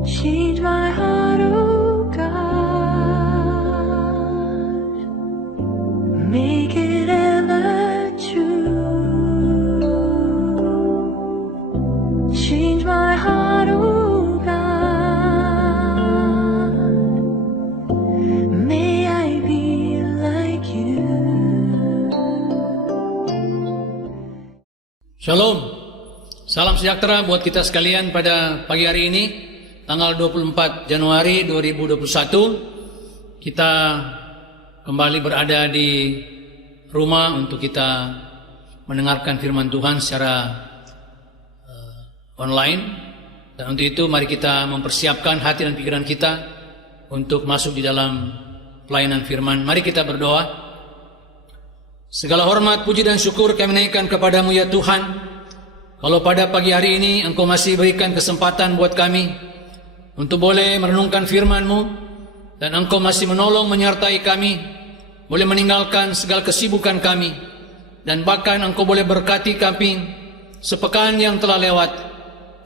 Change my heart, oh God, make it ever true. Change my heart, oh God, may I be like you. Shalom, salam sejahtera buat kita sekalian pada pagi hari ini, tanggal 24 Januari 2021. Kita kembali berada di rumah untuk kita mendengarkan firman Tuhan secara online. Dan untuk itu mari kita mempersiapkan hati dan pikiran kita untuk masuk di dalam pelayanan firman. Mari kita berdoa. Segala hormat, puji dan syukur kami naikkan kepadamu ya Tuhan. Kalau pada pagi hari ini Engkau masih berikan kesempatan buat kami untuk boleh merenungkan firman-Mu, dan Engkau masih menolong menyertai kami, boleh meninggalkan segala kesibukan kami, dan bahkan Engkau boleh berkati kami sepekan yang telah lewat,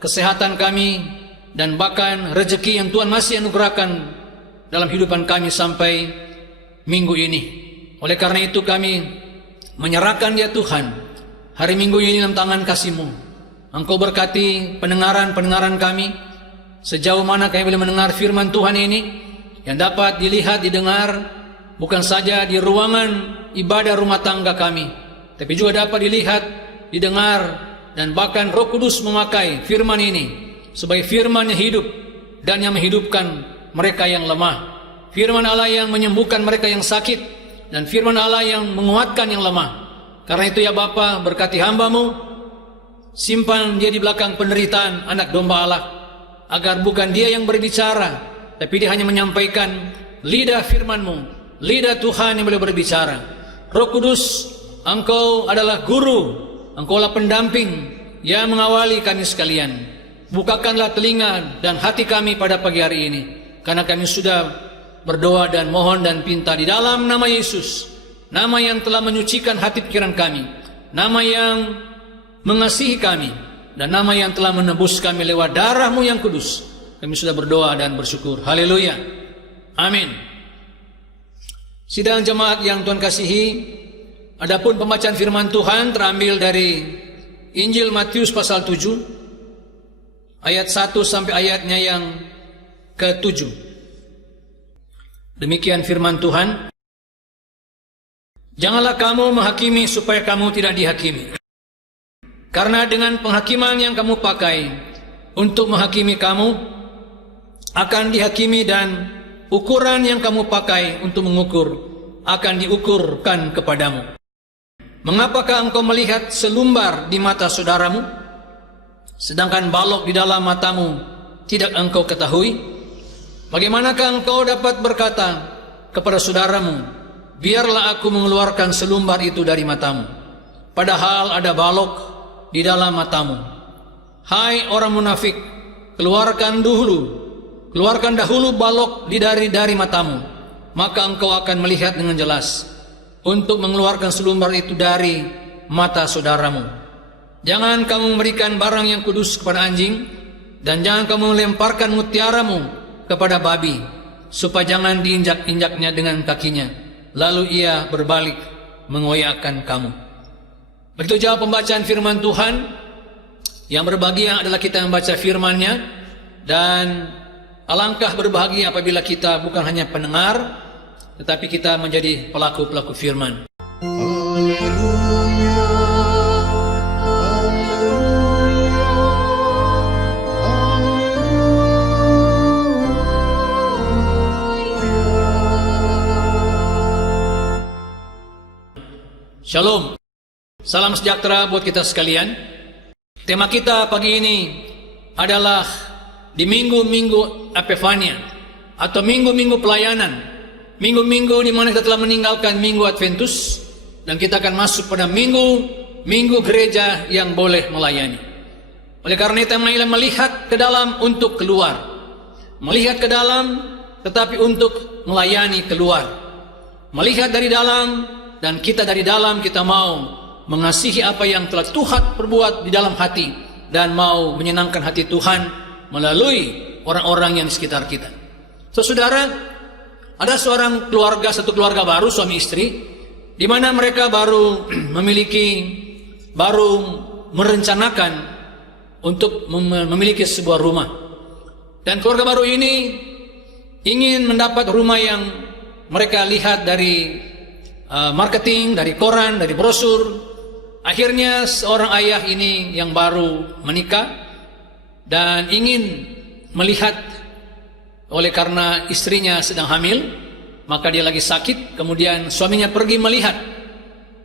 kesehatan kami, dan bahkan rezeki yang Tuhan masih anugerahkan dalam hidupan kami sampai minggu ini. Oleh karena itu kami menyerahkan ya Tuhan hari Minggu ini dalam tangan kasih-Mu. Engkau berkati pendengaran kami, sejauh mana kami boleh mendengar firman Tuhan ini yang dapat dilihat, didengar bukan saja di ruangan ibadah rumah tangga kami, tapi juga dapat dilihat, didengar, dan bahkan Roh Kudus memakai firman ini sebagai firman yang hidup dan yang menghidupkan mereka yang lemah, firman Allah yang menyembuhkan mereka yang sakit, dan firman Allah yang menguatkan yang lemah. Karena itu ya Bapa, berkati hamba-Mu, simpan dia di belakang penderitaan anak domba Allah, agar bukan dia yang berbicara, tapi dia hanya menyampaikan lidah firman-Mu, lidah Tuhan yang boleh berbicara. Roh Kudus, Engkau adalah guru, Engkau adalah pendamping yang mengawali kami sekalian. Bukakanlah telinga dan hati kami pada pagi hari ini, karena kami sudah berdoa dan mohon dan pinta di dalam nama Yesus, nama yang telah menyucikan hati pikiran kami, nama yang mengasihi kami, dan nama yang telah menebus kami lewat darah-Mu yang kudus. Kami sudah berdoa dan bersyukur. Haleluya. Amin. Sidang jemaat yang Tuhan kasihi, adapun pembacaan firman Tuhan terambil dari Injil Matius pasal 7 ayat 1 sampai ayatnya yang ke-7. Demikian firman Tuhan. Janganlah kamu menghakimi supaya kamu tidak dihakimi. Karena dengan penghakiman yang kamu pakai untuk menghakimi kamu akan dihakimi, dan ukuran yang kamu pakai untuk mengukur akan diukurkan kepadamu. Mengapakah engkau melihat selumbar di mata saudaramu, sedangkan balok di dalam matamu tidak engkau ketahui? Bagaimanakah engkau dapat berkata kepada saudaramu, biarlah aku mengeluarkan selumbar itu dari matamu, padahal ada balok di dalam matamu? Hai orang munafik, keluarkan dahulu balok dari matamu, maka engkau akan melihat dengan jelas untuk mengeluarkan selumbar itu dari mata saudaramu. Jangan kamu memberikan barang yang kudus kepada anjing, dan jangan kamu melemparkan mutiaramu kepada babi, supaya jangan diinjak-injaknya dengan kakinya, lalu ia berbalik mengoyakkan kamu. Begitu jauh pembacaan firman Tuhan. Yang berbahagia adalah kita membaca firman-Nya, dan alangkah berbahagia apabila kita bukan hanya pendengar, tetapi kita menjadi pelaku-pelaku firman. Shalom, salam sejahtera buat kita sekalian. Tema kita pagi ini adalah di minggu-minggu Epifania, atau minggu-minggu pelayanan, minggu-minggu di mana kita telah meninggalkan minggu Adventus, dan kita akan masuk pada minggu gereja yang boleh melayani. Oleh karena itu melihat ke dalam untuk keluar, melihat ke dalam tetapi untuk melayani keluar, melihat dari dalam. Dan kita dari dalam, kita mau mengasihi apa yang telah Tuhan perbuat di dalam hati, dan mau menyenangkan hati Tuhan melalui orang-orang yang di sekitar kita. Saudara, ada satu keluarga baru, suami istri, di mana mereka baru merencanakan untuk memiliki sebuah rumah. Dan keluarga baru ini ingin mendapat rumah yang mereka lihat dari marketing, dari koran, dari brosur. Akhirnya seorang ayah ini yang baru menikah dan ingin melihat, oleh karena istrinya sedang hamil, maka dia lagi sakit, kemudian suaminya pergi melihat.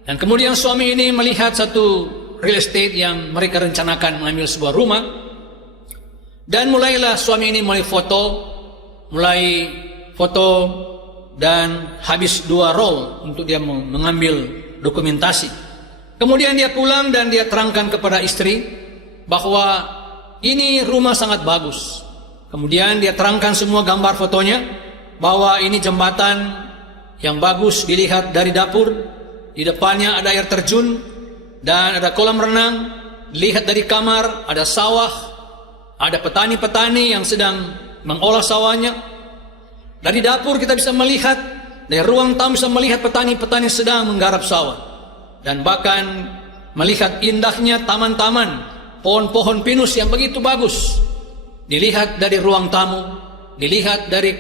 Dan kemudian suami ini melihat satu real estate yang mereka rencanakan mengambil sebuah rumah. Dan mulailah suami ini mulai foto dan habis 2 roll untuk dia mengambil dokumentasi. Kemudian dia pulang dan dia terangkan kepada istri bahwa ini rumah sangat bagus. Kemudian dia terangkan semua gambar fotonya, bahwa ini jembatan yang bagus dilihat dari dapur, di depannya ada air terjun dan ada kolam renang, dilihat dari kamar ada sawah, ada petani-petani yang sedang mengolah sawahnya. Dari dapur kita bisa melihat, dari ruang tamu bisa melihat petani-petani sedang menggarap sawah. Dan bahkan melihat indahnya taman-taman, pohon-pohon pinus yang begitu bagus. Dilihat dari ruang tamu, dilihat dari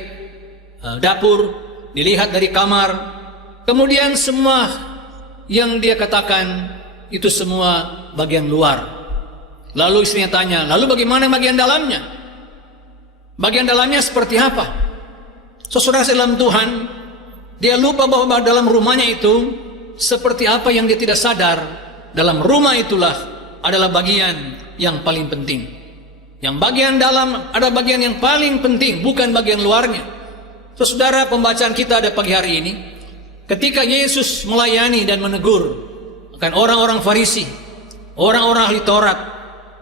dapur, dilihat dari kamar. Kemudian semua yang dia katakan itu semua bagian luar. Lalu istrinya tanya, lalu bagaimana bagian dalamnya? Bagian dalamnya seperti apa? Saudara dalam Tuhan, dia lupa bahwa dalam rumahnya itu seperti apa yang dia tidak sadar. Dalam rumah itulah adalah bagian yang paling penting. Yang bagian dalam ada bagian yang paling penting, bukan bagian luarnya. Saudara, pembacaan kita ada pagi hari ini, ketika Yesus melayani dan menegur akan orang-orang Farisi, orang-orang ahli Taurat,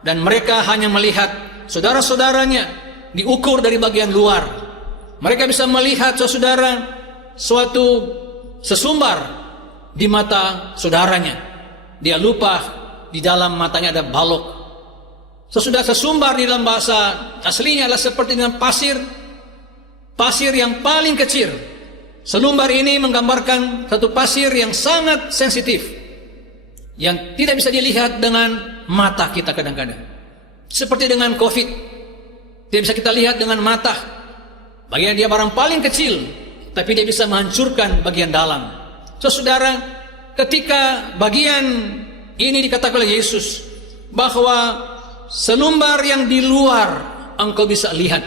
dan mereka hanya melihat saudara-saudaranya diukur dari bagian luar. Mereka bisa melihat saudara suatu sesumbar di mata saudaranya. Dia lupa di dalam matanya ada balok. Sesudah sesumbar di dalam bahasa aslinya adalah seperti dengan pasir yang paling kecil. Selumbar ini menggambarkan satu pasir yang sangat sensitif, yang tidak bisa dilihat dengan mata kita kadang-kadang. Seperti dengan COVID, tidak bisa kita lihat dengan mata. Bagian dia barang paling kecil, tapi dia bisa menghancurkan bagian dalam. Saudara, ketika bagian ini dikatakan oleh Yesus bahwa selumbar yang di luar engkau bisa lihat,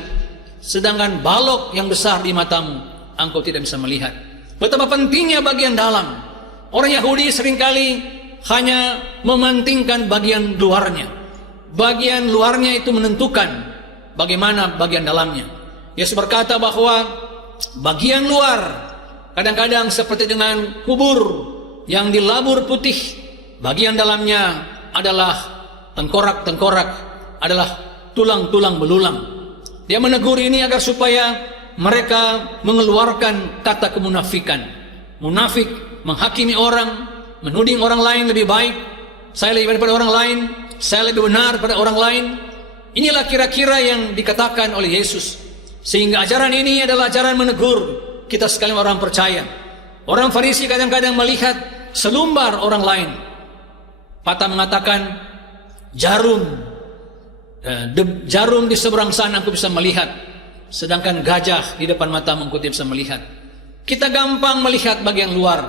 sedangkan balok yang besar di matamu engkau tidak bisa melihat. Betapa pentingnya bagian dalam. Orang Yahudi seringkali hanya mementingkan bagian luarnya. Bagian luarnya itu menentukan bagaimana bagian dalamnya. Yesus berkata bahwa bagian luar kadang-kadang seperti dengan kubur yang dilabur putih, bagian dalamnya adalah tengkorak-tengkorak, adalah tulang-tulang belulang. Dia menegur ini agar supaya mereka mengeluarkan kata kemunafikan. Munafik menghakimi orang, menuding orang lain lebih baik, saya lebih baik daripada orang lain, saya lebih benar daripada orang lain. Inilah kira-kira yang dikatakan oleh Yesus. Sehingga ajaran ini adalah ajaran menegur kita sekalian orang percaya. Orang Farisi kadang-kadang melihat selumbar orang lain. Patah mengatakan jarum di seberang sana aku bisa melihat, sedangkan gajah di depan matamu engkau tidak bisa melihat. Kita gampang melihat bagian luar,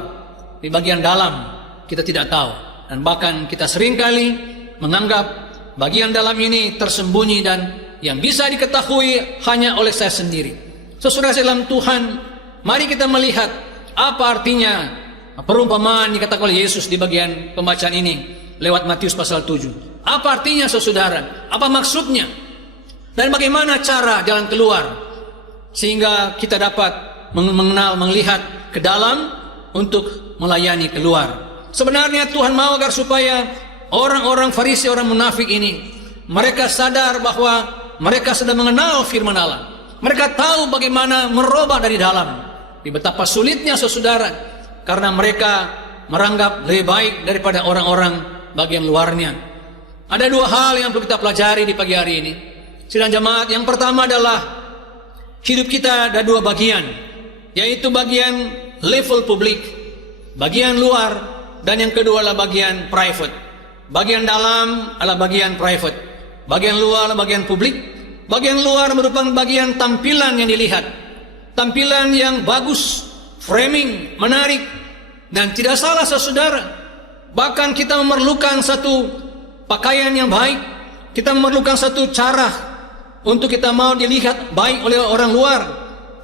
di bagian dalam kita tidak tahu. Dan bahkan kita seringkali menganggap bagian dalam ini tersembunyi dan yang bisa diketahui hanya oleh saya sendiri. Saudara dalam Tuhan, mari kita melihat apa artinya perumpamaan dikatakan oleh Yesus di bagian pembacaan ini lewat Matius pasal 7. Apa artinya saudara? Apa maksudnya? Dan bagaimana cara jalan keluar sehingga kita dapat mengenal, melihat ke dalam untuk melayani keluar. Sebenarnya Tuhan mau agar supaya orang-orang Farisi, orang munafik ini, mereka sadar bahwa mereka sedang mengenal firman Allah. Mereka tahu bagaimana merubah dari dalam. Di betapa sulitnya saudara, karena mereka meranggap lebih baik daripada orang-orang bagian luarnya. Ada 2 hal yang perlu kita pelajari di pagi hari ini. Sidang jemaat, yang pertama adalah hidup kita ada dua bagian, yaitu bagian level publik, bagian luar, dan yang kedua adalah bagian private. Bagian dalam adalah bagian private, bagian luar adalah bagian publik. Bagian luar merupakan bagian tampilan yang dilihat, tampilan yang bagus, framing, menarik, dan tidak salah saudara. Bahkan kita memerlukan satu pakaian yang baik, kita memerlukan satu cara untuk kita mau dilihat baik oleh orang luar.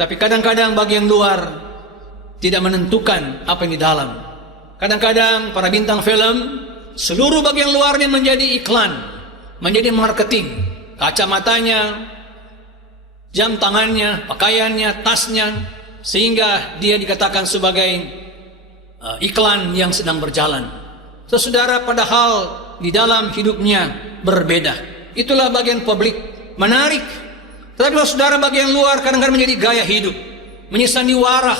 Tapi kadang-kadang bagian luar tidak menentukan apa yang di dalam. Kadang-kadang para bintang film, seluruh bagian luarnya menjadi iklan, menjadi marketing. Kacamatanya, jam tangannya, pakaiannya, tasnya, sehingga dia dikatakan sebagai iklan yang sedang berjalan. Saudara, padahal di dalam hidupnya berbeda. Itulah bagian publik, menarik. Tetapi saudara, bagian luar kadang-kadang menjadi gaya hidup, menjadi sandiwara.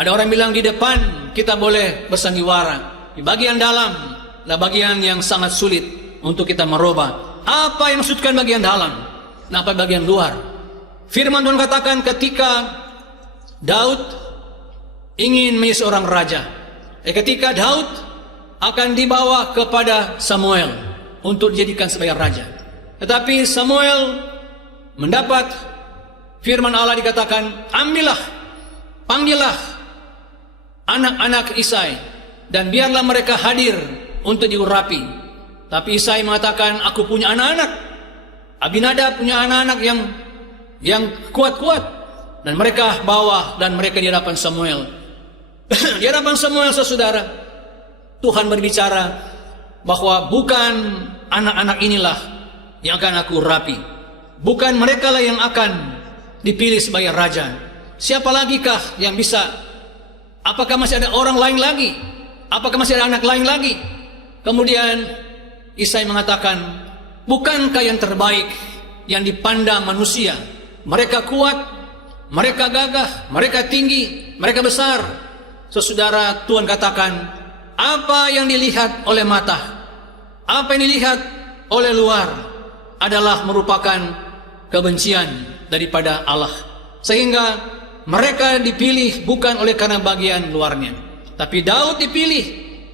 Ada orang bilang di depan kita boleh bersandiwara, di bagian dalam adalah bagian yang sangat sulit untuk kita merubah. Apa yang maksudkan bagian dalam? Nah, apa bagian luar? Firman Tuhan katakan ketika Daud ingin menjadi seorang raja, ketika Daud akan dibawa kepada Samuel untuk dijadikan sebagai raja. Tetapi Samuel mendapat firman Allah dikatakan, ambillah, panggillah anak-anak Isai dan biarlah mereka hadir untuk diurapi. Tapi Isai mengatakan, aku punya anak-anak. Abinadab punya anak-anak yang kuat-kuat, dan mereka bawa dan mereka di hadapan Samuel. Di hadapan Samuel, saudara, Tuhan berbicara bahwa bukan anak-anak inilah yang akan aku rapi, bukan mereka lah yang akan dipilih sebagai raja. Siapa lagikah yang bisa? Apakah masih ada orang lain lagi? Apakah masih ada anak lain lagi? Kemudian Isai mengatakan, bukankah yang terbaik yang dipandang manusia? Mereka kuat, mereka gagah, mereka tinggi, mereka besar. Saudara, Tuhan katakan, apa yang dilihat oleh mata, apa yang dilihat oleh luar adalah merupakan kebencian daripada Allah. Sehingga mereka dipilih bukan oleh karena bagian luarnya. Tapi Daud dipilih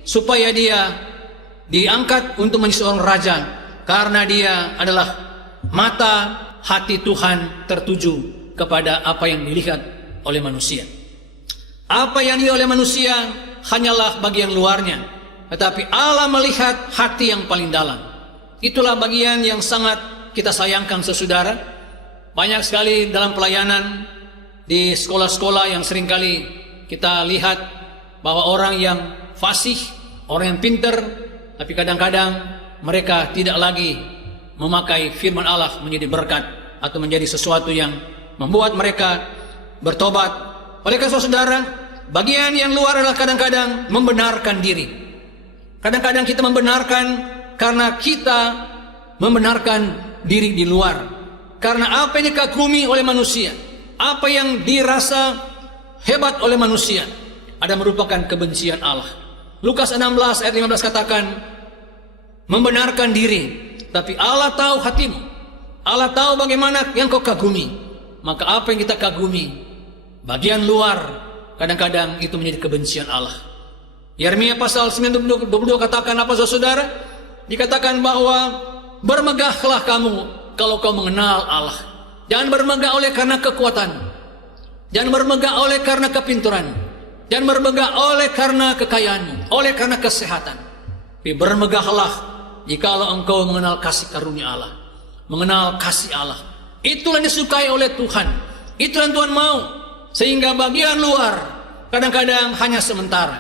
supaya dia diangkat untuk menjadi seorang raja, karena dia adalah mata hati Tuhan tertuju kepada apa yang dilihat oleh manusia. Apa yang dilihat oleh manusia hanyalah bagian luarnya, tetapi Allah melihat hati yang paling dalam. Itulah bagian yang sangat kita sayangkan, saudara. Banyak sekali dalam pelayanan di sekolah-sekolah yang seringkali kita lihat bahwa orang yang fasih, orang yang pintar, tapi kadang-kadang mereka tidak lagi memakai firman Allah menjadi berkat atau menjadi sesuatu yang membuat mereka bertobat. Oleh karena saudara, bagian yang luar adalah kadang-kadang membenarkan diri. Kadang-kadang kita membenarkan karena kita membenarkan diri di luar. Karena apa yang dikagumi oleh manusia, apa yang dirasa hebat oleh manusia, ada merupakan kebencian Allah. Lukas 16 ayat 15 katakan, membenarkan diri, tapi Allah tahu hatimu. Allah tahu bagaimana yang kau kagumi. Maka apa yang kita kagumi, bagian luar, kadang-kadang itu menjadi kebencian Allah. Yeremia pasal 9:22 katakan apa, saudara? Dikatakan bahwa bermegahlah kamu kalau kau mengenal Allah. Jangan bermegah oleh karena kekuatan, jangan bermegah oleh karena kepintaran, jangan bermegah oleh karena kekayaanmu, oleh karena kesehatan. Tapi bermegahlah jikalau engkau mengenal kasih karunia Allah, mengenal kasih Allah. Itulah yang disukai oleh Tuhan, itulah yang Tuhan mau. Sehingga bagian luar kadang-kadang hanya sementara,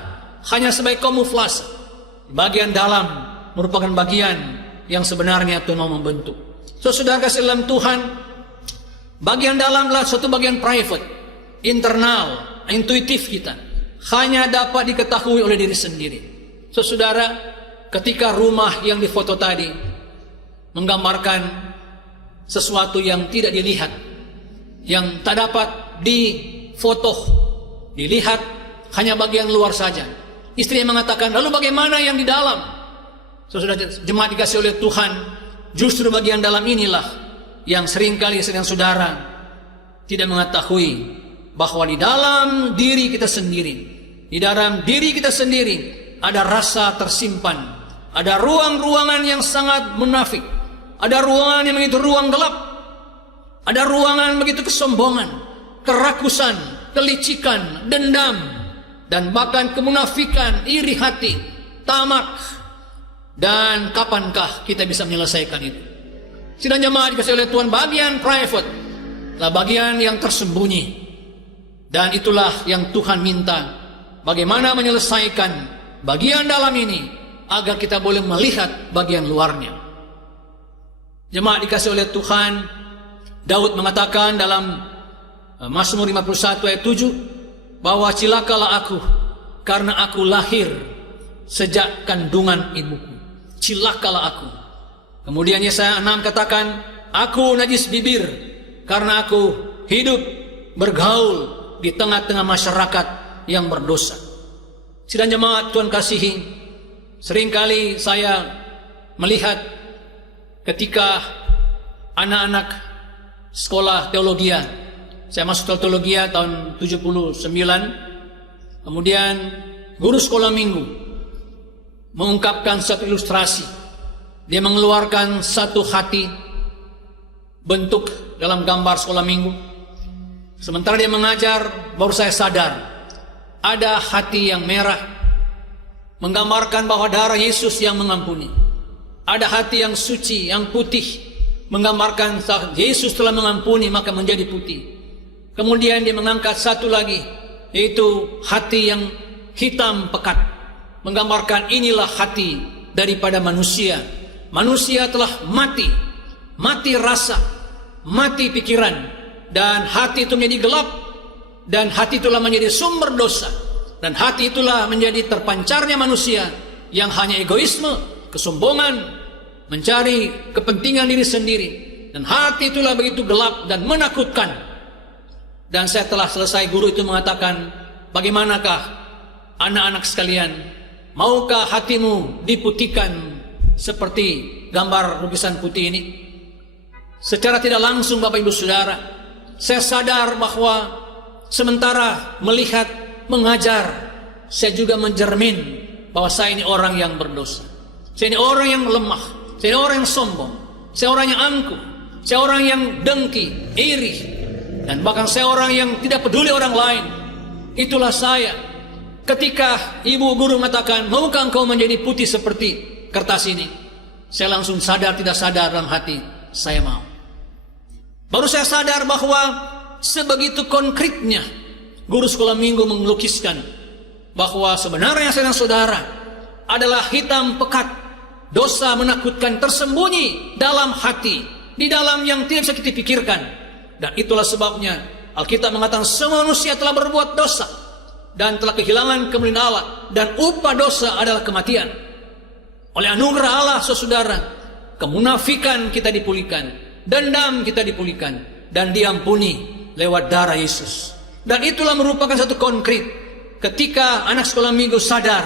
hanya sebagai kamuflase. Bagian dalam merupakan bagian yang sebenarnya Tuhan mau membentuk. Saudara kasih dalam Tuhan, bagian dalam adalah suatu bagian private, internal, intuitif kita, hanya dapat diketahui oleh diri sendiri. Saudara, ketika rumah yang difoto tadi menggambarkan sesuatu yang tidak dilihat, yang tak dapat difoto, dilihat hanya bagian luar saja. Istri mengatakan, lalu bagaimana yang di dalam? Saudara jemaat dikasih oleh Tuhan, justru bagian dalam inilah yang seringkali sedang saudara tidak mengetahui bahwa di dalam diri kita sendiri, di dalam diri kita sendiri ada rasa tersimpan, ada ruang-ruangan yang sangat munafik, ada ruangan yang begitu ruang gelap, ada ruangan begitu kesombongan, kerakusan, kelicikan, dendam, dan bahkan kemunafikan, iri hati, tamak. Dan kapankah kita bisa menyelesaikan itu? Sidang jemaat dikasih oleh Tuhan, bagian private lah bagian yang tersembunyi. Dan itulah yang Tuhan minta, bagaimana menyelesaikan bagian dalam ini agar kita boleh melihat bagian luarnya. Jemaat dikasih oleh Tuhan, Daud mengatakan dalam Mazmur 51 ayat 7 bahwa cilakalah aku karena aku lahir sejak kandungan ibuku. Cilakalah aku. Kemudian Yesaya 6 katakan, aku najis bibir karena aku hidup bergaul di tengah-tengah masyarakat yang berdosa. Sidang jemaat Tuhan kasihi, seringkali saya melihat ketika anak-anak sekolah teologia, saya masuk teologia tahun 79, kemudian guru sekolah minggu mengungkapkan satu ilustrasi. Dia mengeluarkan satu hati bentuk dalam gambar sekolah minggu. Sementara dia mengajar, baru saya sadar ada hati yang merah menggambarkan bahwa darah Yesus yang mengampuni. Ada hati yang suci, yang putih, menggambarkan saat Yesus telah mengampuni maka menjadi putih. Kemudian dia mengangkat satu lagi, yaitu hati yang hitam pekat, menggambarkan inilah hati daripada manusia. Manusia telah mati, mati rasa, mati pikiran, dan hati itu menjadi gelap, dan hati itulah menjadi sumber dosa, dan hati itulah menjadi terpancarnya manusia yang hanya egoisme, kesombongan, mencari kepentingan diri sendiri, dan hati itulah begitu gelap dan menakutkan. Dan saya telah selesai, guru itu mengatakan, bagaimanakah anak-anak sekalian, maukah hatimu diputihkan seperti gambar lukisan putih ini? Secara tidak langsung Bapak Ibu Saudara, saya sadar bahwa sementara melihat, mengajar, saya juga mencermin bahwa saya ini orang yang berdosa. Saya ini orang yang lemah, saya ini orang yang sombong, saya orang yang angkuh, saya orang yang dengki, iri, dan bahkan saya orang yang tidak peduli orang lain. Itulah saya. Ketika ibu guru mengatakan, maukah engkau menjadi putih seperti kertas ini? Saya langsung sadar, tidak sadar dalam hati, saya mau. Baru saya sadar bahwa sebegitu konkretnya guru sekolah minggu melukiskan bahwa sebenarnya saya dan saudara adalah hitam pekat, dosa menakutkan, tersembunyi dalam hati, di dalam yang tidak bisa kita pikirkan. Dan itulah sebabnya Alkitab mengatakan semua manusia telah berbuat dosa dan telah kehilangan kemuliaan Allah, dan upah dosa adalah kematian. Oleh anugerah Allah, saudara, kemunafikan kita dipulihkan, dendam kita dipulihkan, dan diampuni lewat darah Yesus. Dan itulah merupakan satu konkret. Ketika anak sekolah minggu sadar,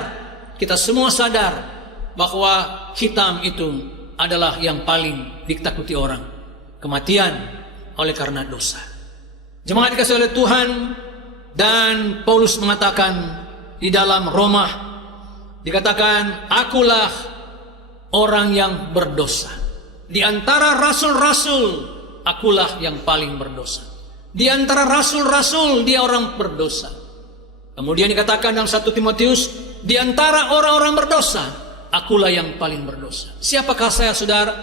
kita semua sadar bahwa hitam itu adalah yang paling ditakuti orang, kematian oleh karena dosa. Jemaat dikasih oleh Tuhan, dan Paulus mengatakan di dalam Roma, dikatakan, akulah orang yang berdosa. Di antara rasul-rasul, akulah yang paling berdosa. Di antara rasul-rasul, dia orang berdosa. Kemudian dikatakan dalam 1 Timotius, di antara orang-orang berdosa, akulah yang paling berdosa. Siapakah saya, saudara?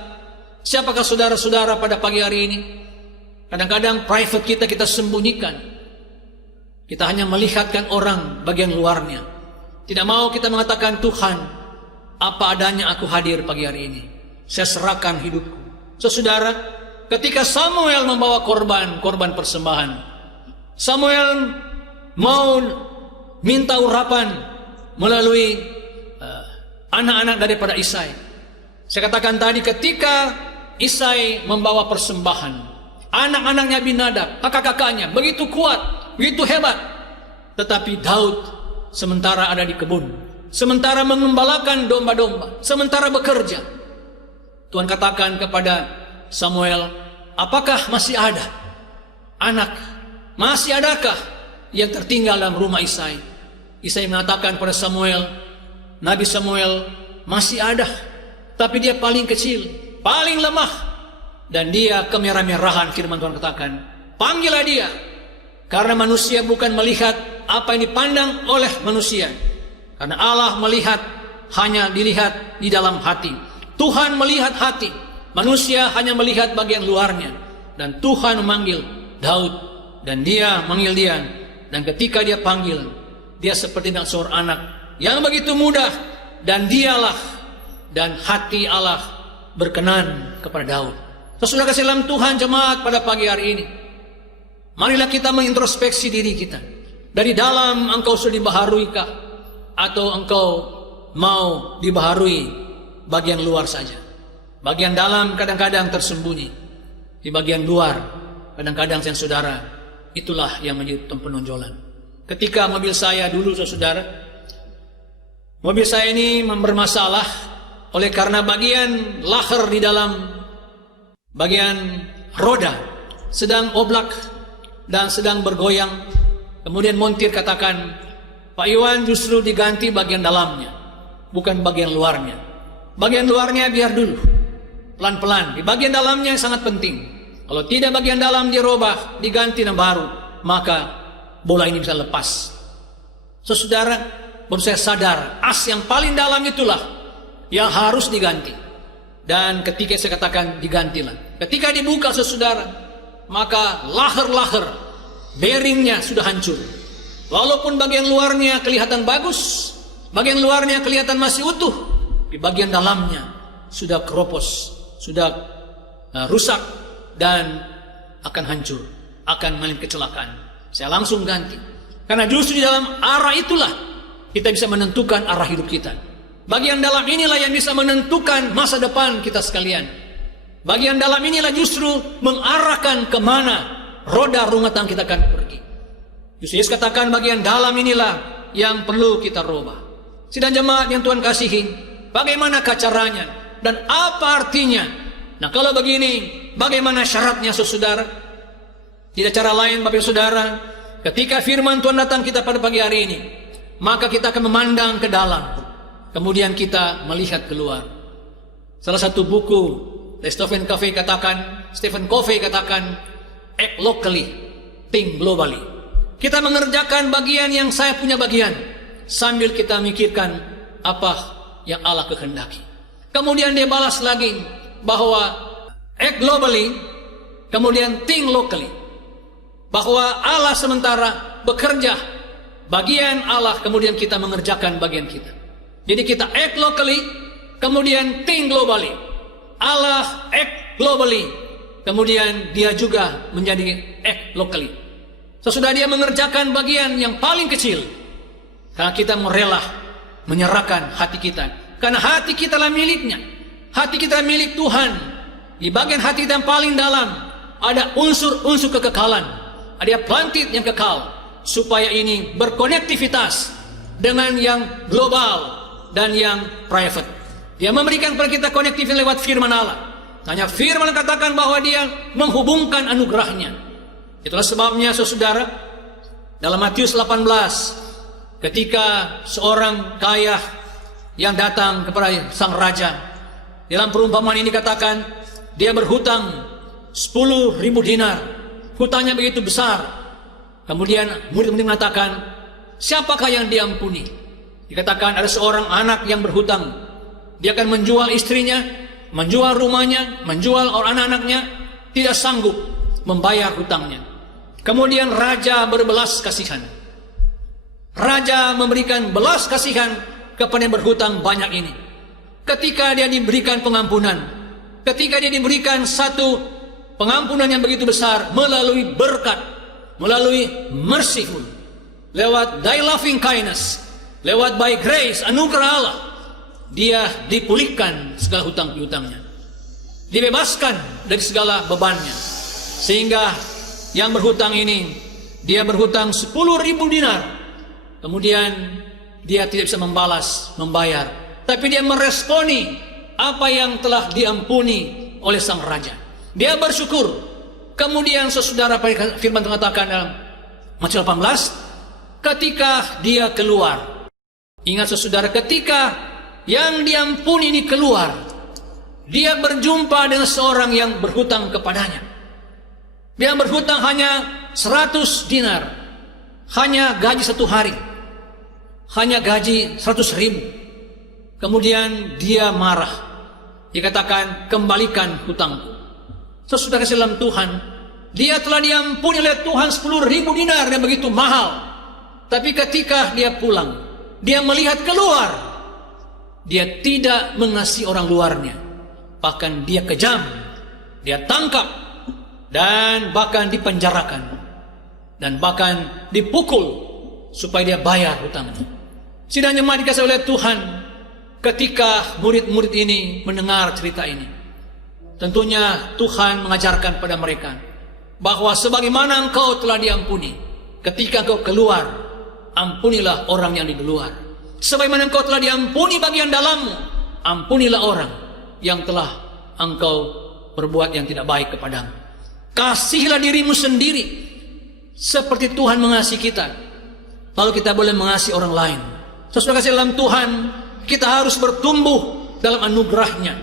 Siapakah saudara-saudara pada pagi hari ini? Kadang-kadang private kita sembunyikan. Kita hanya melihatkan orang bagian luarnya. Tidak mau kita mengatakan, Tuhan, apa adanya aku hadir pagi hari ini. Saya serahkan hidupku. Saudara, ketika Samuel membawa korban persembahan, Samuel mau minta urapan melalui anak-anak daripada Isai. Saya katakan tadi, ketika Isai membawa persembahan, anak-anaknya Abinadab, kakak-kakaknya begitu kuat, begitu hebat. Tetapi Daud sementara ada di kebun, sementara mengembalakan domba-domba, sementara bekerja. Tuhan katakan kepada Samuel, apakah masih ada anak, masih adakah yang tertinggal dalam rumah Isai? Isai mengatakan pada Samuel, Nabi Samuel, masih ada, tapi dia paling kecil, paling lemah, dan dia kemerah-merahan. Firman Tuhan katakan, panggillah dia, karena manusia bukan melihat apa yang dipandang oleh manusia, karena Allah melihat, hanya dilihat di dalam hati. Tuhan melihat hati, manusia hanya melihat bagian luarnya. Dan Tuhan memanggil Daud, dan dia manggil dia, dan ketika dia panggil, dia seperti seorang anak yang begitu mudah, dan dialah, dan hati Allah berkenan kepada Daud. Saudara kasih dalam Tuhan, jemaat, pada pagi hari ini, marilah kita mengintrospeksi diri kita. Dari dalam engkau sudah dibaharuikah, atau engkau mau dibaharui bagian luar saja? Bagian dalam kadang-kadang tersembunyi, di bagian luar kadang-kadang saudara, itulah yang menjadi penonjolan. Ketika mobil saya dulu, saudara, mobil saya ini bermasalah oleh karena bagian lahar di dalam bagian roda sedang oblak dan sedang bergoyang. Kemudian montir katakan, Pak Iwan, justru diganti bagian dalamnya, bukan bagian luarnya. Bagian luarnya biar dulu, pelan-pelan. Di bagian dalamnya sangat penting. Kalau tidak bagian dalam dirubah, diganti yang baru, maka bola ini bisa lepas. Saudara, baru saya sadar, as yang paling dalam itulah yang harus diganti. Dan ketika saya katakan digantilah, ketika dibuka, saudara, maka lahar-lahar bearingnya sudah hancur. Walaupun bagian luarnya kelihatan bagus, bagian luarnya kelihatan masih utuh, di bagian dalamnya sudah keropos, sudah rusak, dan akan hancur, akan mengalami kecelakaan. Saya langsung ganti, karena justru di dalam arah itulah kita bisa menentukan arah hidup kita. Bagian dalam inilah yang bisa menentukan masa depan kita sekalian. Bagian dalam inilah justru mengarahkan kemana roda rumah tangga kita akan pergi. Justru Yesus katakan bagian dalam inilah yang perlu kita rubah. Sidang jemaat yang Tuhan kasihi, bagaimana caranya dan apa artinya? Nah, kalau begini, bagaimana syaratnya, saudara? Tidak cara lain, Bapak Saudara, ketika firman Tuhan datang kita pada pagi hari ini, maka kita akan memandang ke dalam, kemudian kita melihat keluar. Salah satu buku dari Stephen Covey katakan, act locally, think globally. Kita mengerjakan bagian yang saya punya bagian, sambil kita mikirkan apa yang Allah kehendaki. Kemudian dia balas lagi bahwa act globally, kemudian think locally. Bahwa Allah sementara bekerja bagian Allah, kemudian kita mengerjakan bagian kita. Jadi kita act locally, kemudian think globally. Allah act globally, kemudian dia juga menjadi act locally. Sesudah dia mengerjakan bagian yang paling kecil, karena kita merela menyerahkan hati kita, karena hati kita lah miliknya. Hati kita milik Tuhan. Di bagian hati kita yang paling dalam ada unsur-unsur kekekalan, ada planet yang kekal, supaya ini berkonektivitas dengan yang global dan yang private. Dia memberikan kepada kita konektivitas lewat firman Allah. Hanya firman katakan bahwa dia menghubungkan anugerahnya. Itulah sebabnya, saudara, dalam Matius 18, ketika seorang kaya yang datang kepada sang raja, dalam perumpamaan ini katakan dia berhutang 10.000 dinar. Hutangnya begitu besar. Kemudian murid-murid mengatakan, siapakah yang diampuni? Dikatakan ada seorang anak yang berhutang. Dia akan menjual istrinya, menjual rumahnya, menjual orang anak-anaknya, tidak sanggup membayar hutangnya. Kemudian raja berbelas kasihan. Raja memberikan belas kasihan kepada yang berhutang banyak ini. Ketika dia diberikan pengampunan, ketika dia diberikan satu pengampunan yang begitu besar melalui berkat, melalui merciful, lewat thy loving kindness, lewat by grace, anugerah Allah, dia dipulihkan segala hutang piutangnya, dibebaskan dari segala bebannya. Sehingga yang berhutang ini, dia berhutang 10.000 dinar. Kemudian dia tidak bisa membayar, tapi dia meresponi apa yang telah diampuni oleh sang raja. Dia bersyukur Kemudian saudara firman Tuhan katakan dalam Matius 18, ketika dia keluar. Ingat saudara, ketika yang diampuni ini keluar, dia berjumpa dengan seorang yang berhutang kepadanya. Dia berhutang hanya 100 dinar, hanya gaji 1 hari, hanya gaji 100.000. Kemudian dia marah. Dikatakan, kembalikan hutangku. Saudara dalam Tuhan, dia telah diampuni oleh Tuhan 10.000 dinar yang begitu mahal. Tapi ketika dia pulang, dia melihat keluar, dia tidak mengasihi orang luarnya. Bahkan dia kejam, dia tangkap, dan bahkan dipenjarakan, dan bahkan dipukul supaya dia bayar hutangnya. Sidang jemaat dikasih oleh Tuhan, ketika murid-murid ini mendengar cerita ini, tentunya Tuhan mengajarkan pada mereka bahwa sebagaimana engkau telah diampuni, ketika engkau keluar, ampunilah orang yang di luar. Sebagaimana engkau telah diampuni bagian dalammu, ampunilah orang yang telah engkau berbuat yang tidak baik kepadamu. Kasihilah dirimu sendiri seperti Tuhan mengasihi kita, lalu kita boleh mengasihi orang lain. Saudara kasih dalam Tuhan, kita harus bertumbuh dalam anugerahnya.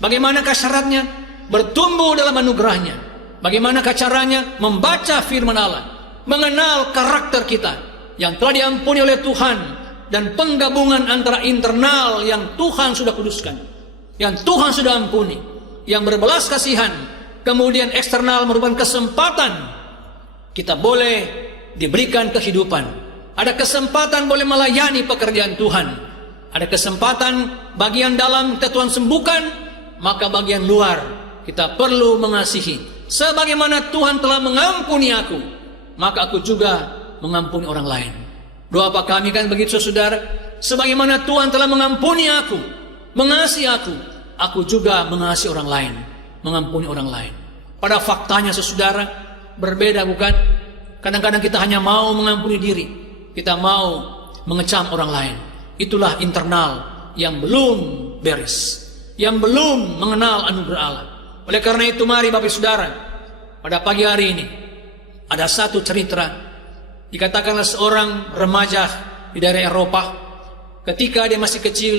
Bagaimanakah syaratnya? Bertumbuh dalam anugerahnya. Bagaimanakah caranya? Membaca firman Allah, mengenal karakter kita yang telah diampuni oleh Tuhan, dan penggabungan antara internal yang Tuhan sudah kuduskan, yang Tuhan sudah ampuni, yang berbelas kasihan, kemudian eksternal merupakan kesempatan kita boleh diberikan kehidupan. Ada kesempatan boleh melayani pekerjaan Tuhan. Ada kesempatan bagian dalam kita Tuhan sembuhkan, maka bagian luar kita perlu mengasihi. Sebagaimana Tuhan telah mengampuni aku, maka aku juga mengampuni orang lain. Doa apa kami kan begitu saudara? Sebagaimana Tuhan telah mengampuni aku, mengasihi aku juga mengasihi orang lain, mengampuni orang lain. Pada faktanya saudara, berbeda bukan? Kadang-kadang kita hanya mau mengampuni diri, kita mau mengecam orang lain. Itulah internal yang belum beres, yang belum mengenal anugerah Allah. Oleh karena itu mari Bapak Saudara, pada pagi hari ini ada satu cerita. Dikatakanlah seorang remaja di daerah Eropa, ketika dia masih kecil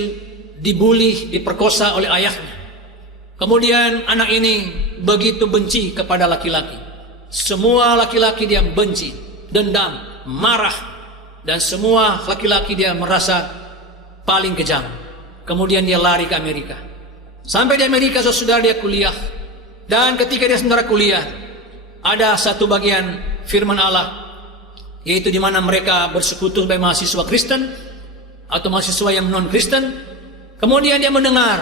dibuli, diperkosa oleh ayahnya. Kemudian anak ini begitu benci kepada laki-laki. Semua laki-laki dia benci, dendam, marah, dan semua laki-laki dia merasa paling kejam. Kemudian dia lari ke Amerika. Sampai di Amerika saudara dia kuliah. Dan ketika dia sementara kuliah, ada satu bagian firman Allah, yaitu di mana mereka bersekutu sebagai mahasiswa Kristen atau mahasiswa yang non Kristen. Kemudian dia mendengar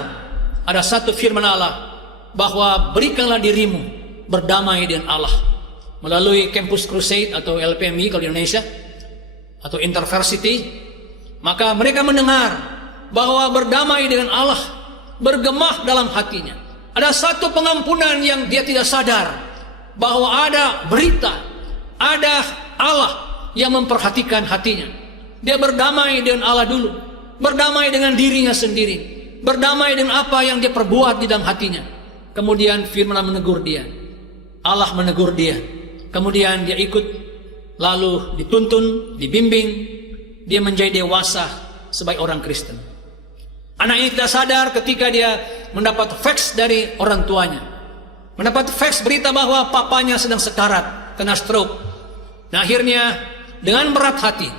ada satu firman Allah bahwa berikanlah dirimu berdamai dengan Allah melalui Campus Crusade atau LPMI kalau di Indonesia, atau Interversity. Maka mereka mendengar bahwa berdamai dengan Allah, bergemah dalam hatinya. Ada satu pengampunan yang dia tidak sadar, bahwa ada berita, ada Allah yang memperhatikan hatinya. Dia berdamai dengan Allah dulu, berdamai dengan dirinya sendiri, berdamai dengan apa yang dia perbuat di dalam hatinya. Kemudian firman Allah menegur dia, Allah menegur dia. Kemudian dia ikut, lalu dituntun, dibimbing, dia menjadi dewasa sebagai orang Kristen. Anak ini tidak sadar ketika dia mendapat fax dari orang tuanya, mendapat fax berita bahwa papanya sedang sekarat, kena stroke. Nah akhirnya dengan berat hati,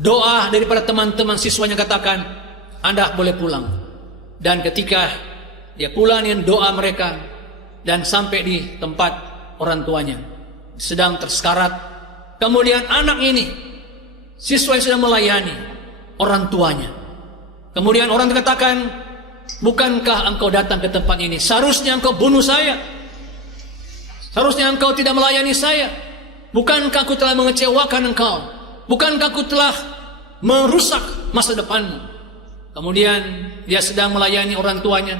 doa daripada teman-teman siswanya katakan, Anda boleh pulang. Dan ketika dia pulang dengan doa mereka, dan sampai di tempat orang tuanya sedang tersekarat, kemudian anak ini, siswa yang sedang melayani orang tuanya, kemudian orang katakan, bukankah engkau datang ke tempat ini? Seharusnya engkau bunuh saya, seharusnya engkau tidak melayani saya. Bukankah aku telah mengecewakan engkau? Bukankah aku telah merusak masa depanmu? Kemudian dia sedang melayani orang tuanya,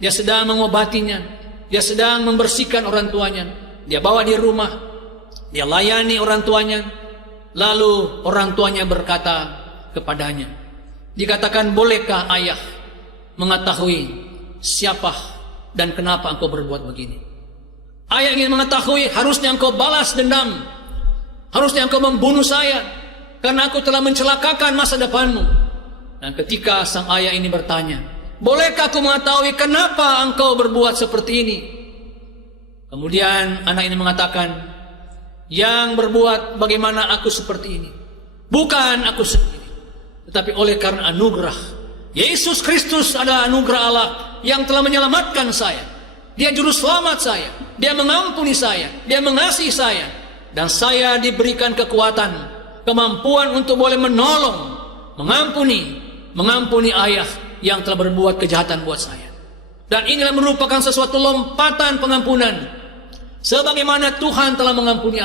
dia sedang mengobatinya, dia sedang membersihkan orang tuanya, dia bawa di rumah, dia layani orang tuanya. Lalu orang tuanya berkata kepadanya, dikatakan, bolehkah ayah mengetahui siapa dan kenapa engkau berbuat begini? Ayah ingin mengetahui, harusnya engkau balas dendam. Harusnya engkau membunuh saya, karena aku telah mencelakakan masa depanmu. Dan ketika sang ayah ini bertanya, bolehkah aku mengetahui kenapa engkau berbuat seperti ini? Kemudian anak ini mengatakan, yang berbuat bagaimana aku seperti ini bukan aku sendiri, tetapi oleh karena anugerah. Yesus Kristus adalah anugerah Allah yang telah menyelamatkan saya. Dia juru selamat saya. Dia mengampuni saya. Dia mengasihi saya. Dan saya diberikan kekuatan, kemampuan untuk boleh menolong, mengampuni ayah yang telah berbuat kejahatan buat saya. Dan inilah merupakan sesuatu lompatan pengampunan. Sebagaimana Tuhan telah mengampuni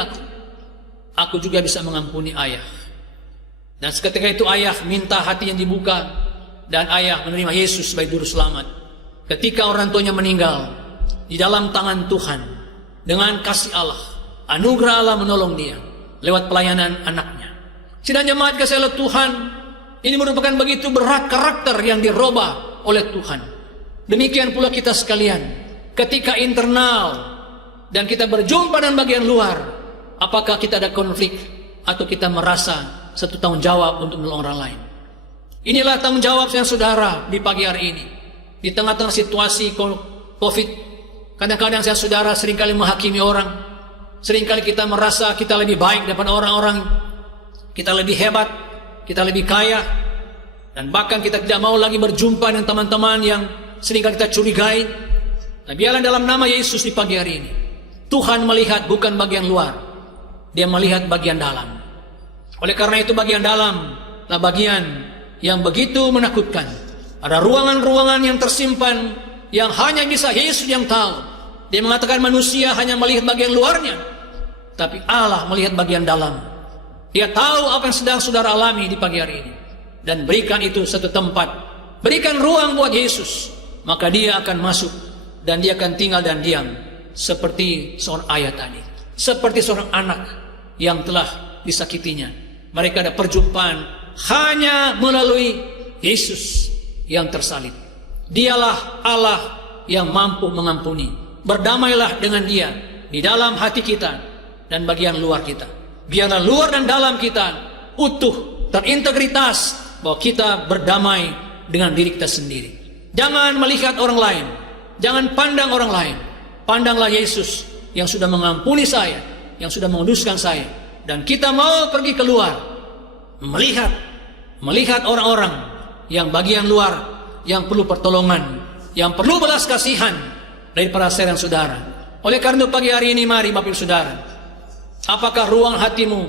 aku juga bisa mengampuni ayah. Dan seketika itu ayah minta hati yang dibuka, dan ayah menerima Yesus sebagai juru selamat. Ketika orang tuanya meninggal, di dalam tangan Tuhan, dengan kasih Allah, anugerah Allah menolong dia lewat pelayanan anaknya. Sidang jemaat kasih oleh Tuhan, ini merupakan begitu berat karakter yang dirubah oleh Tuhan. Demikian pula kita sekalian, ketika internal dan kita berjumpa dengan bagian luar, apakah kita ada konflik atau kita merasa satu tanggung jawab untuk menolong orang lain? Inilah tanggung jawab saya saudara di pagi hari ini. Di tengah-tengah situasi COVID, kadang-kadang saya saudara seringkali menghakimi orang. Seringkali kita merasa kita lebih baik daripada orang-orang. Kita lebih hebat, kita lebih kaya. Dan bahkan kita tidak mau lagi berjumpa dengan teman-teman yang seringkali kita curigai. Nah, biarlah dalam nama Yesus di pagi hari ini, Tuhan melihat bukan bagian luar, Dia melihat bagian dalam. Oleh karena itu bagian dalam adalah bagian yang begitu menakutkan. Ada ruangan-ruangan yang tersimpan yang hanya bisa Yesus yang tahu. Dia mengatakan manusia hanya melihat bagian luarnya, tapi Allah melihat bagian dalam. Dia tahu apa yang sedang saudara alami di pagi hari ini, dan berikan itu satu tempat, berikan ruang buat Yesus, maka Dia akan masuk dan Dia akan tinggal dan diam. Seperti seorang ayah tadi, seperti seorang anak yang telah disakitinya. Mereka ada perjumpaan hanya melalui Yesus yang tersalib. Dialah Allah yang mampu mengampuni. Berdamailah dengan Dia di dalam hati kita dan bagian luar kita. Biarlah luar dan dalam kita utuh, terintegritas, bahwa kita berdamai dengan diri kita sendiri. Jangan melihat orang lain, jangan pandang orang lain. Pandanglah Yesus yang sudah mengampuni saya, yang sudah menguduskan saya. Dan kita mau pergi keluar, melihat orang-orang yang bagian luar, yang perlu pertolongan, yang perlu belas kasihan daripada saya dan saudara. Oleh karena itu pagi hari ini mari Bapak Ibu Saudara, apakah ruang hatimu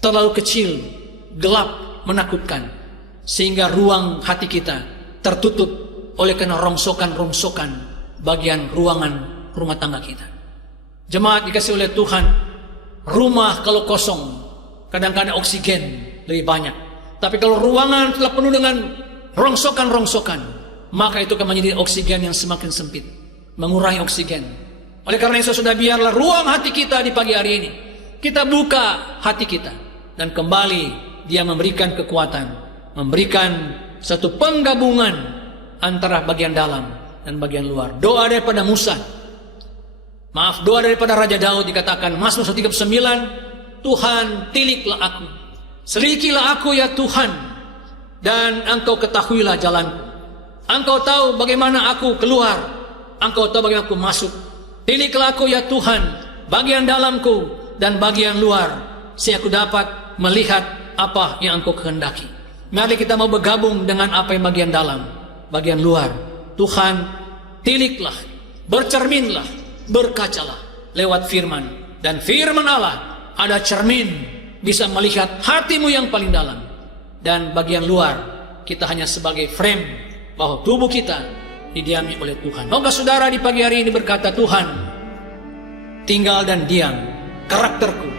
terlalu kecil, gelap, menakutkan, sehingga ruang hati kita tertutup oleh karena rongsokan-rongsokan bagian ruangan rumah tangga kita? Jemaat dikasih oleh Tuhan, rumah kalau kosong, kadang-kadang oksigen lebih banyak. Tapi kalau ruangan telah penuh dengan rongsokan-rongsokan, maka itu akan menjadi oksigen yang semakin sempit, mengurangi oksigen. Oleh karena itu sudah biarlah ruang hati kita di pagi hari ini, kita buka hati kita, dan kembali Dia memberikan kekuatan, memberikan satu penggabungan antara bagian dalam dan bagian luar. Doa daripada Musa, doa daripada Raja Daud dikatakan, Mazmur 139, Tuhan tiliklah aku, selidikilah aku ya Tuhan, dan Engkau ketahuilah jalanku. Engkau tahu bagaimana aku keluar, Engkau tahu bagaimana aku masuk. Tiliklah aku ya Tuhan, bagian dalamku dan bagian luar, sehingga aku dapat melihat apa yang Engkau kehendaki. Mari kita mau bergabung dengan apa yang bagian dalam, bagian luar. Tuhan, tiliklah, bercerminlah, berkacalah lewat firman. Dan firman Allah ada cermin, bisa melihat hatimu yang paling dalam. Dan bagian luar, kita hanya sebagai frame bahwa tubuh kita didiami oleh Tuhan. Moga saudara di pagi hari ini berkata, Tuhan, tinggal dan diam karakterku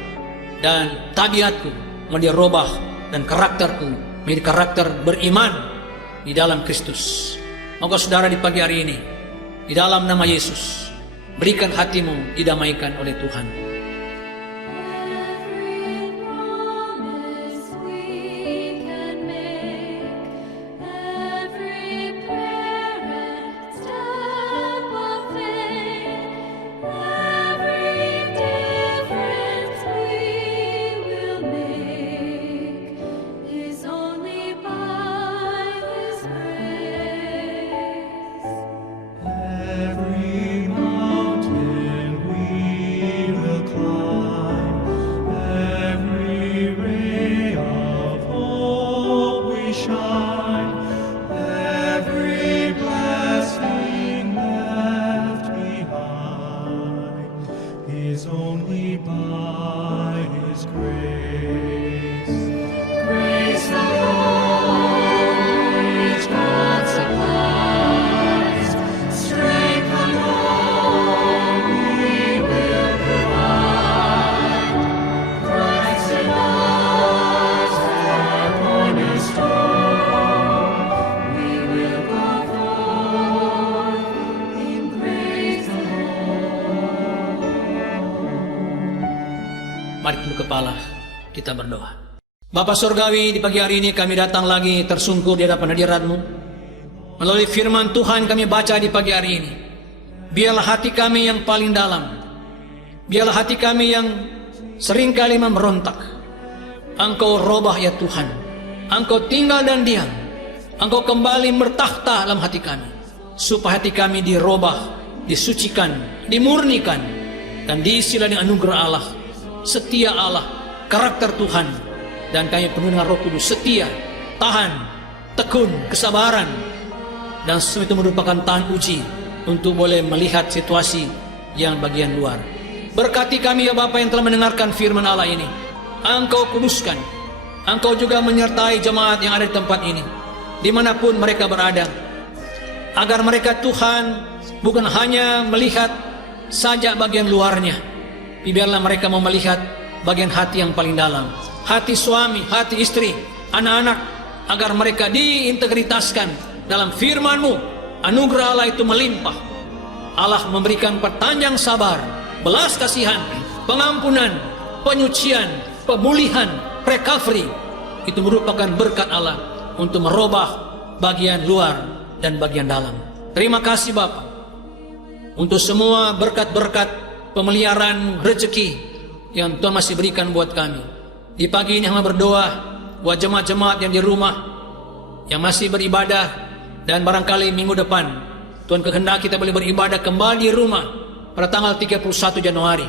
dan tabiatku menjadi robah, dan karakterku menjadi karakter beriman di dalam Kristus. Moga saudara di pagi hari ini, di dalam nama Yesus, berikan hatimu didamaikan oleh Tuhan. is only by His grace. Grace alone, which God supplies, strength alone He will provide. Christ in us, our cornerstone, we will go forth in grace alone. Mari tunduk kepala, kita berdoa. Bapa Surgawi, di pagi hari ini kami datang lagi tersungkur di hadapan hadirat-Mu. Melalui firman Tuhan kami baca di pagi hari ini. Biarlah hati kami yang paling dalam, biarlah hati kami yang seringkali memberontak, Engkau robah ya Tuhan. Engkau tinggal dan diam, Engkau kembali bertakhta dalam hati kami, supaya hati kami dirobah, disucikan, dimurnikan, dan diisilah dengan anugerah Allah, setia Allah, karakter Tuhan. Dan kami penuh dengan Roh Kudus, setia, tahan, tekun, kesabaran, dan semua itu merupakan tahan uji untuk boleh melihat situasi yang bagian luar. Berkati kami ya Bapa yang telah mendengarkan firman Allah ini. Engkau kuduskan, Engkau juga menyertai jemaat yang ada di tempat ini, dimanapun mereka berada, agar mereka Tuhan bukan hanya melihat saja bagian luarnya, tapi biarlah mereka mau melihat bagian hati yang paling dalam, hati suami, hati istri, anak-anak, agar mereka diintegritaskan dalam firman-Mu. Anugerah Allah itu melimpah. Allah memberikan perpanjang sabar, belas kasihan, pengampunan, penyucian, pemulihan, recovery. Itu merupakan berkat Allah untuk merubah bagian luar dan bagian dalam. Terima kasih Bapa untuk semua berkat-berkat pemeliharaan rezeki yang Tuhan masih berikan buat kami. Di pagi ini hamba berdoa buat jemaat-jemaat yang di rumah, yang masih beribadah, dan barangkali minggu depan Tuhan kehendaki kita boleh beribadah kembali di rumah pada tanggal 31 Januari.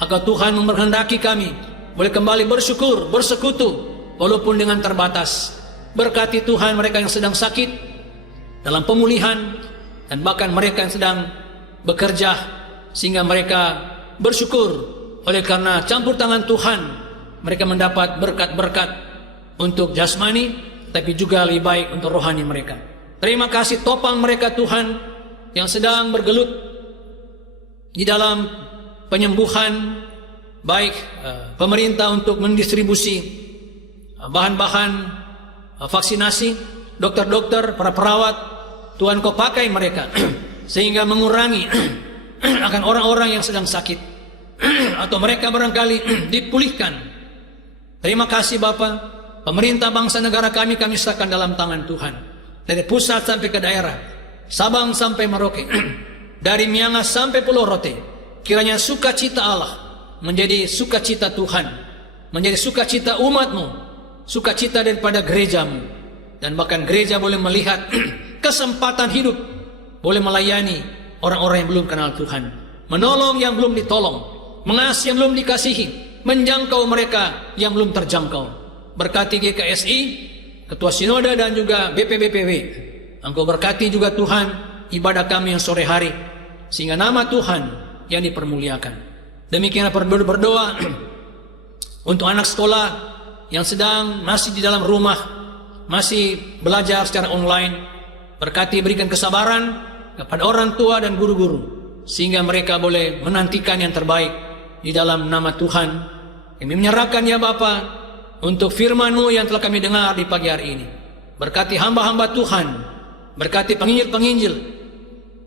Agar Tuhan menghendaki kami boleh kembali bersyukur, bersekutu walaupun dengan terbatas. Berkati Tuhan mereka yang sedang sakit dalam pemulihan, dan bahkan mereka yang sedang bekerja, sehingga mereka bersyukur oleh karena campur tangan Tuhan mereka mendapat berkat-berkat untuk jasmani, tapi juga lebih baik untuk rohani mereka. Terima kasih topang mereka Tuhan yang sedang bergelut di dalam penyembuhan, baik pemerintah untuk mendistribusi bahan-bahan vaksinasi, dokter-dokter, para perawat. Tuhan Kau pakai mereka sehingga mengurangi akan orang-orang yang sedang sakit, atau mereka barangkali dipulihkan. Terima kasih Bapa. Pemerintah bangsa negara kami serahkan dalam tangan Tuhan. Dari pusat sampai ke daerah, Sabang sampai Merauke, dari Miangas sampai Pulau Rote. Kiranya sukacita Allah menjadi sukacita Tuhan, menjadi sukacita umat-Mu, sukacita daripada gereja-Mu. Dan bahkan gereja boleh melihat kesempatan hidup, boleh melayani orang-orang yang belum kenal Tuhan, menolong yang belum ditolong, mengasihi yang belum dikasihi, menjangkau mereka yang belum terjangkau. Berkati GKSI, Ketua Sinode, dan juga BPBPW. Engkau berkati juga Tuhan ibadah kami yang sore hari, sehingga nama Tuhan yang dipermuliakan. Demikianlah berdoa untuk anak sekolah yang sedang masih di dalam rumah, masih belajar secara online. Berkati, berikan kesabaran kepada orang tua dan guru-guru, sehingga mereka boleh menantikan yang terbaik di dalam nama Tuhan. Kami menyerahkan ya Bapa untuk firman-Mu yang telah kami dengar di pagi hari ini. Berkati hamba-hamba Tuhan, berkati penginjil-penginjil,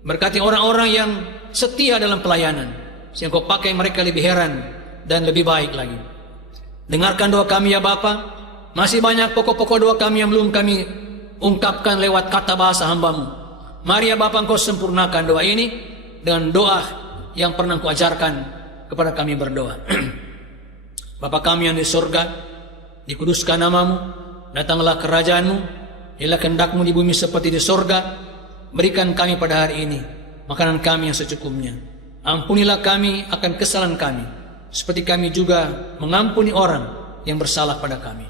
berkati orang-orang yang setia dalam pelayanan, sehingga Kau pakai mereka lebih heran dan lebih baik lagi. Dengarkan doa kami ya Bapa. Masih banyak pokok-pokok doa kami yang belum kami ungkapkan lewat kata bahasa hamba-Mu. Mari ya Bapa, Engkau sempurnakan doa ini dengan doa yang pernah Engkau ajarkan kepada kami berdoa. Bapa kami yang di surga, dikuduskan nama-Mu, datanglah kerajaan-Mu, jadilah kehendak-Mu di bumi seperti di surga. Berikan kami pada hari ini makanan kami yang secukupnya. Ampunilah kami akan kesalahan kami, seperti kami juga mengampuni orang yang bersalah pada kami.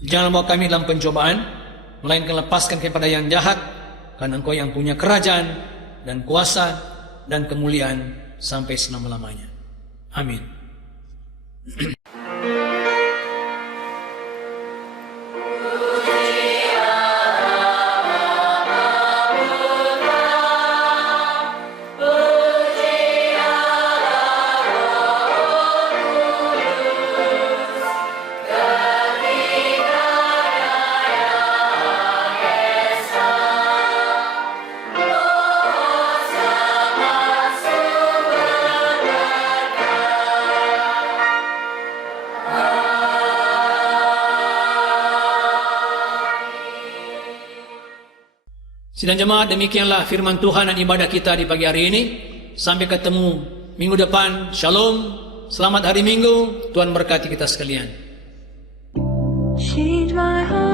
Jangan bawa kami dalam pencobaan, melainkan lepaskan kepada yang jahat, karena Engkau yang punya kerajaan dan kuasa dan kemuliaan sampai selama-lamanya. Amin. Sidang jemaat, demikianlah firman Tuhan dan ibadah kita di pagi hari ini. Sampai ketemu minggu depan. Shalom. Selamat hari Minggu. Tuhan berkati kita sekalian. Change my heart.